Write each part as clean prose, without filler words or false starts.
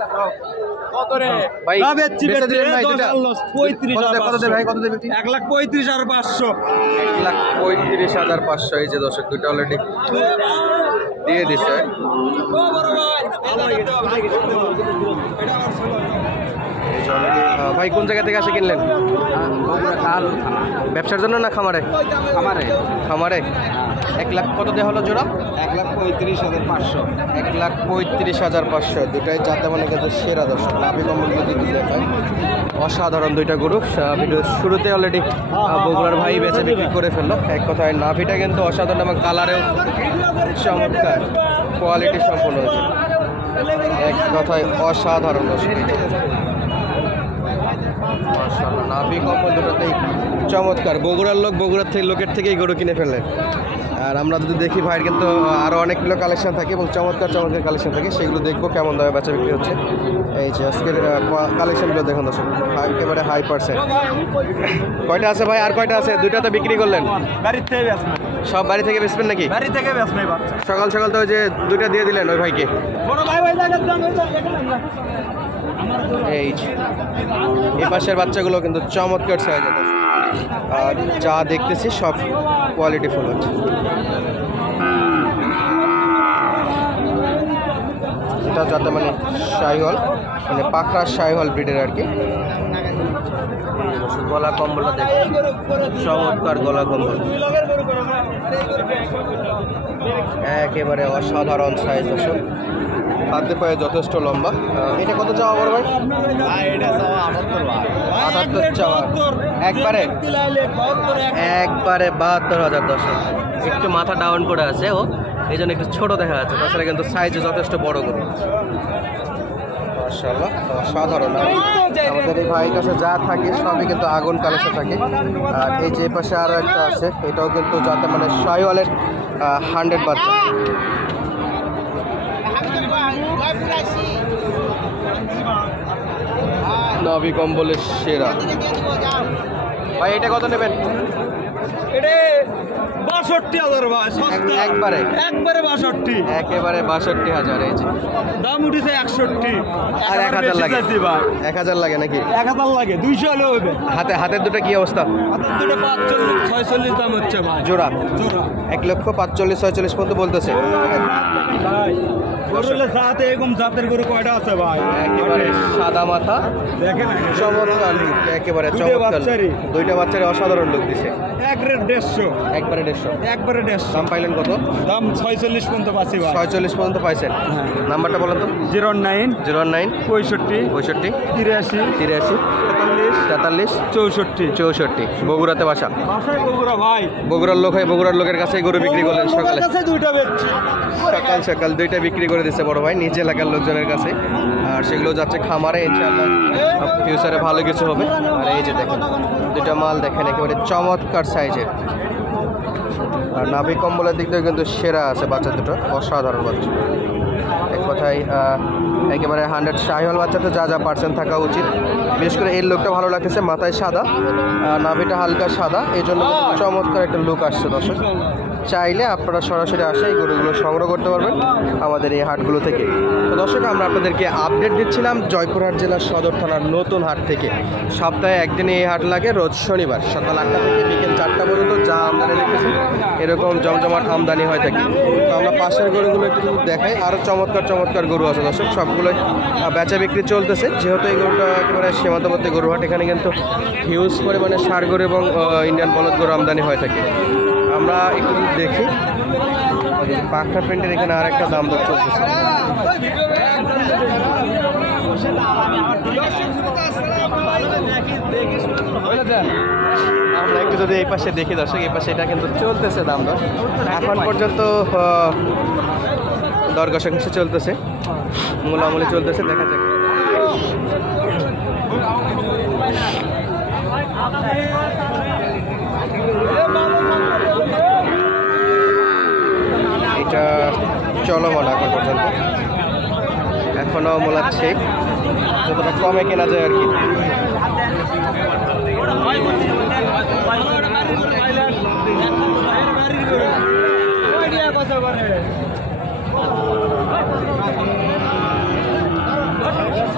কত রে ভাই না বেচছি বেচে দিলেন ভাই দুটো 35,000 কত দেবে ভাই কত দেবে 1,35,500 1,35,500 এই যে দর্শক দুটো অলরেডি দিয়ে দিছে ও বড় ভাই ভাই কোন জায়গা থেকে আসে কিনলেন ব্যবসার জন্য না খামারে খামারে 1 লাখ কত দেওয়া হলো জোড়া 1,35,500 1,35,500 দুটাই যাতে মানে কিন্তু সেরা দর্শক লাভি কম্বল যদি দেখায় অসাধারণ দুইটা গরু ভিডিও শুরুতে অলরেডি বগুড়ার ভাই বেচে বিক্রি করে ফেললো এক কথায় নাভিটা কিন্তু অসাধারণ এবং কালারেও চমৎকার কোয়ালিটি সম্পূর্ণ এক কথায় অসাধারণ দর্শক মাশাআল্লাহ নাভি কম্বল দুটোতেই চমৎকার বগুড়ার বগুড়ার থেকে লোকের থেকেই গরু কিনে ফেললেন আর আমরা যদি দেখি ভাইয়ের কিন্তু আরও অনেকগুলো কালেকশন থাকে এবং চমৎকার কালেকশন থাকে সেগুলো দেখবো কেমন দামে বেচা বিক্রি হচ্ছে এই যে আজকের কালেকশনগুলো দেখুন দর্শক একেবারে হাই পার্সেন্ট কয়টা আছে ভাই আর কয়টা আছে দুইটা তো বিক্রি করলেন সব বাড়ি থেকে বেচবেন নাকি সকাল সকাল তো ওই যে দুইটা দিয়ে দিলেন ওই ভাইকে এই পাশের বাচ্চাগুলো কিন্তু চমৎকার সাইজ আর যা দেখতেছি সব কোয়ালিটি ফুল আছে এটা যাতে মানে শাইওয়াল মানে পাকড়া শাইওয়াল ব্রিডের আর কি গলা কম্বলটা দেখুন চমৎকার গলা কম্বল একেবারে অসাধারণ সাইজ দর্শক হাতে পায়ে যথেষ্ট লম্বা এটা কত চাওয়া বড় ভাই এটা চাওয়া 78 চাওয়া একবারে 72,000 দর্শক একটু মাথা ডাউন করে আছে ও এই জন্য একটু ছোট দেখা যাচ্ছে তাছাড়া কিন্তু সাইজে যথেষ্ট বড় গরু মাশাআল্লাহ অসাধারণ আমাদের এই ভাইয়ের কাছে যা থাকে সবই কিন্তু আগুন কালেকশন থাকে আর এই যে পাশে আরও একটা আছে এটাও কিন্তু যাতে মানে শাইওয়ালের 100 বাচ্চা নাভি কম্বলের সেরা ভাই এটা কত নেবেন এটা 62,000 ভাই সস্তা একবারে 62 একেবারে 62,000 এই যে দাম উঠেছে 61 আর 1,000 লাগে 1,000 লাগে নাকি 1,000 লাগে 200 হলে হবে হাতের দুটো কি অবস্থা দুটো 45 দাম হচ্ছে ভাই জোড়া 1,45,46 পর্যন্ত বলতেছে ভাই গরুলে সাথে এরকম জাতের গরু কয়টা আছে ভাই একেবারে সাদা মাথা দেখেন চমৎকার একেবারে চমৎকার দুইটা বাচ্চারে অসাধারণ লুক দিছে একবারে 150 দাম পাইলেন কত দাম 46 পর্যন্ত পাচ্ছি ভাই 46 পর্যন্ত পাইছেন নাম্বারটা বলেন তো 09 65 83 64 বগুড়াতে বাসা বগুড়া ভাই বগুড়ার লোক হয় বগুড়ার লোকের কাছে গরু বিক্রি করলেন সকালে দুইটা বেচছি সকাল দুইটা বিক্রি করে দিচ্ছে বড় ভাই নিজ এলাকার লোকজনের কাছে আর সেগুলো যাচ্ছে খামারে ইনশাআল্লাহ ফিউচারে ভালো কিছু হবে আর এই যে দেখেন দুইটা মাল দেখেন একেবারে চমৎকার সাইজের আর নাভি কম্বলের দিক দিয়ে কিন্তু সেরা আছে বাচ্চা দুটো অসাধারণ বাচ্চা এক কথায় একেবারে 100 শাহিওয়াল বাচ্চাতে যা যা পার্সেন্ট থাকা উচিত বিশেষ করে এই লুকটা ভালো লাগতেছে মাথায় সাদা নাভিটা হালকা সাদা এই জন্য চমৎকার একটা লুক আসছে দর্শক চাইলে আপনারা সরাসরি আসে এই গরুগুলো সংগ্রহ করতে পারবেন আমাদের এই হাটগুলো থেকে তো দর্শক আমরা আপনাদেরকে আপডেট দিচ্ছিলাম জয়পুরহাট জেলার সদর থানার নতুন হাট থেকে সপ্তাহে একদিনে এই হাট লাগে রোজ শনিবার সকাল 8টা থেকে বিকেল 4টা পর্যন্ত যা আমদানি রেখেছি এরকম জমজমাট আমদানি হয় থাকে তো আমরা পাশের গরুগুলো একটু দেখাই আরও চমৎকার গরু আছে দর্শক সবগুলোই বেচা বিক্রি চলতেছে যেহেতু এই গরুটা একেবারে সীমান্তবর্তী গরু হাট এখানে কিন্তু হিউজ পরিমাণে ষাঁড় গরু এবং ইন্ডিয়ান বলদ গরু আমদানি হয়ে থাকে আমরা একটু দেখি পাখা প্রিন্টের এখানে আর একটা দাম দর চলতেছে আমরা একটু যদি এই পাশে দেখি দর্শক এই পাশে এটা কিন্তু চলতেছে দাম দর এখন পর্যন্ত দর কষাকষি চলতেছে মূলামূলি চলতেছে দেখা যাক এটা চলমান এখন পর্যন্ত এখনও মোলাচ্ছে যতটা কমে কেনা যায় আর কি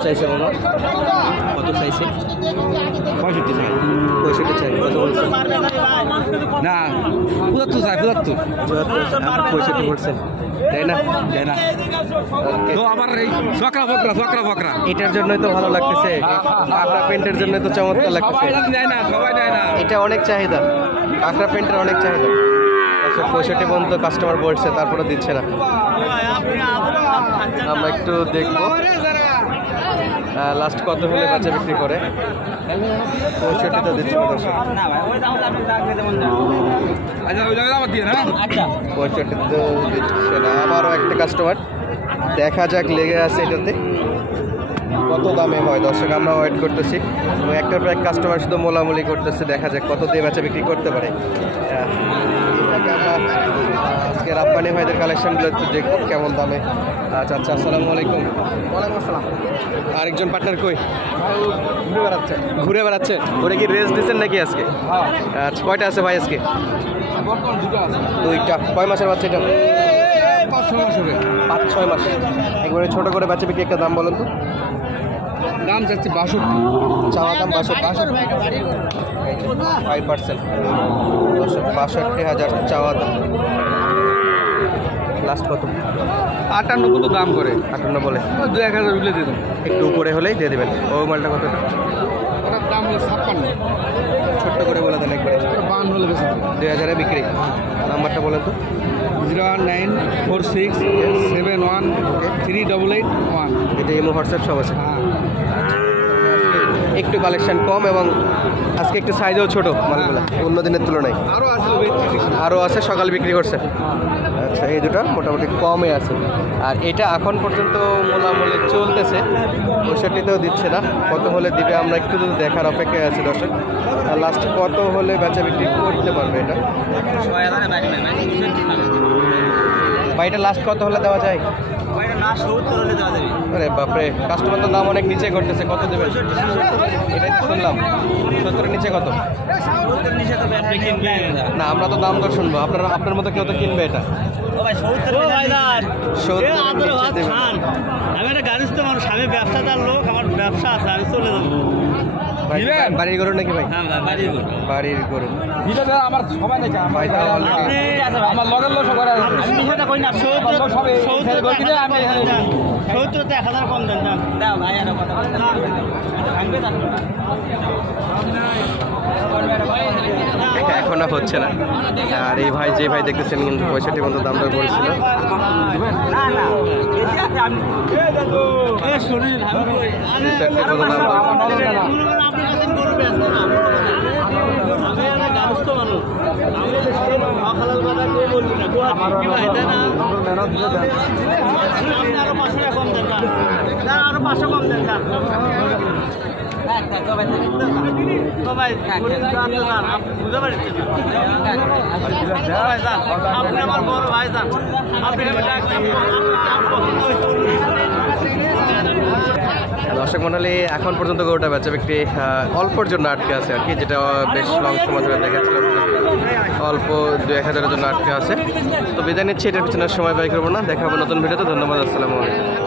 চাইছে মামা? কত চাইছে? 65 চাই। 65 চাই। কত বলছেন? না 75 চাই, 75। 65 বলছেন, তাই না? দেয় না। Okay. তো আবার এই চকরা বকরা। এটার জন্যই তো ভালো লাগতেছে, কাঁকড়া প্যান্টের জন্য তো চমৎকার লাগতেছে। সবাই দেয় না। এটা অনেক চাহিদা, কাঁকড়া প্যান্টের অনেক চাহিদা। 65 পর্যন্ত কাস্টমার বলছে, তারপরে দিচ্ছে না। আমরা একটু দেখবো লাস্ট কত হলে বাচ্চা বিক্রি করে। 65 তো দিচ্ছে না দর্শক। 65 তো দিচ্ছে না। আবারও একটা কাস্টমার, দেখা যাক লেগে আছে এটাতে কত দামে হয় দর্শক। আমরা ওয়েট করতেছি এবং একটার পর এক কাস্টমার শুধু মোলামুলি করতেছে, দেখা যাক কত দিয়ে বাচ্চা বিক্রি করতে পারে। এটাকে আমরা আজকে রাব্বানি ভাইদের কালেকশনগুলো একটু দেখবো কেমন দামে। আচ্ছা আচ্ছা, আসসালামু আলাইকুম। ওয়ালাইকুম আসসালাম। আরেকজন পার্টনার কই? ঘুরে বেড়াচ্ছে। ওরা কি রেস্ট দিচ্ছেন নাকি আজকে? আচ্ছা, কয়টা আছে ভাই আজকে? দুইটা। কয় মাসের বাচ্চা এটা? 5-6 মাস হবে। 5-6 মাস। একবারে ছোট করে বাচ্চা বিক্রি একটা দাম বলেন তো। দাম যাচ্ছে 62। চাওয়া দাম 62। 5%। 62,000 চাওয়া দাম। লাস্ট কত? 58 কত দাম করে? 58 বলে। 2-1000 উঠলে দিয়ে দেবো। একটু উপরে হলেই দিয়ে দেবেন। ও মালটা কত? ওটার দাম হলো 56। ছোট্ট করে বলে দেন একবারে। 52 হলে বেশি। 2000-এ বিক্রি। নাম্বারটা বলেন তো। 01946713881। এটা ইমো হোয়াটসঅ্যাপ সব আছে। হ্যাঁ। একটু কালেকশন কম এবং আজকে একটু সাইজও ছোট মালগুলো অন্য দিনের তুলনায়। আরও আছে, সকালে বিক্রি করছে। আচ্ছা, এই দুটো মোটামুটি কমে আছে। আর এটা এখন পর্যন্ত মোলামুলি চলতেছে, 65তেও দিচ্ছে না। কত হলে দিবে আমরা একটু দেখার অপেক্ষায় আছি দর্শক। আর লাস্ট কত হলে বেচা বিক্রি করতে পারবে এটা? বা এটা লাস্ট কত হলে দেওয়া যায়? আরে বাপরে, কাস্টমার তো দাম অনেক নিচে করতেছে। কত দেবে? এটাই তো শুনলাম। 70-এর নিচে কত? না, আমরা তো দাম দর শুনবো। আপনার মতো কেউ তো কিনবে এটা। 70-এর নিচে দেবে। আমি একটা গাড়িস্থ মানুষ, আমি ব্যবসাদার লোক, আমার ব্যবসা আছে, আমি চলে যাবো। বাড়ির গরু নাকি ভাই? হ্যাঁ বাড়ির গরু। বাড়ির গরু আমার সবাই দেখে ভাই তো অলরেডি আমার লগের লোক করে আমি বিষয়টা কই না, 70-তে 1000 কম দেন। দাও ভাই, আর কথা ভাঙবে না। এখনো হচ্ছে না। আর এই ভাই, যে ভাই দেখতেছেন, কিন্তু 65 পর্যন্ত দাম দর বলছিল। আরো 500 কম দেন। আপনি আমার বড় ভাই যান, আপনি দর্শক মণ্ডলী, এখন পর্যন্ত গরুটা বেচা বিক্রি অল্পর জন্য আটকে আছে আর কি, যেটা বেশ লং সময় ধরে দেখাচ্ছিলাম। অল্প 2-1000-এর জন্য আটকে আছে। তো বিদায় নিচ্ছি, এটার পিছনে সময় ব্যয় করবো না। দেখা হবে নতুন ভিডিওতে। ধন্যবাদ, আসসালামু আলাইকুম।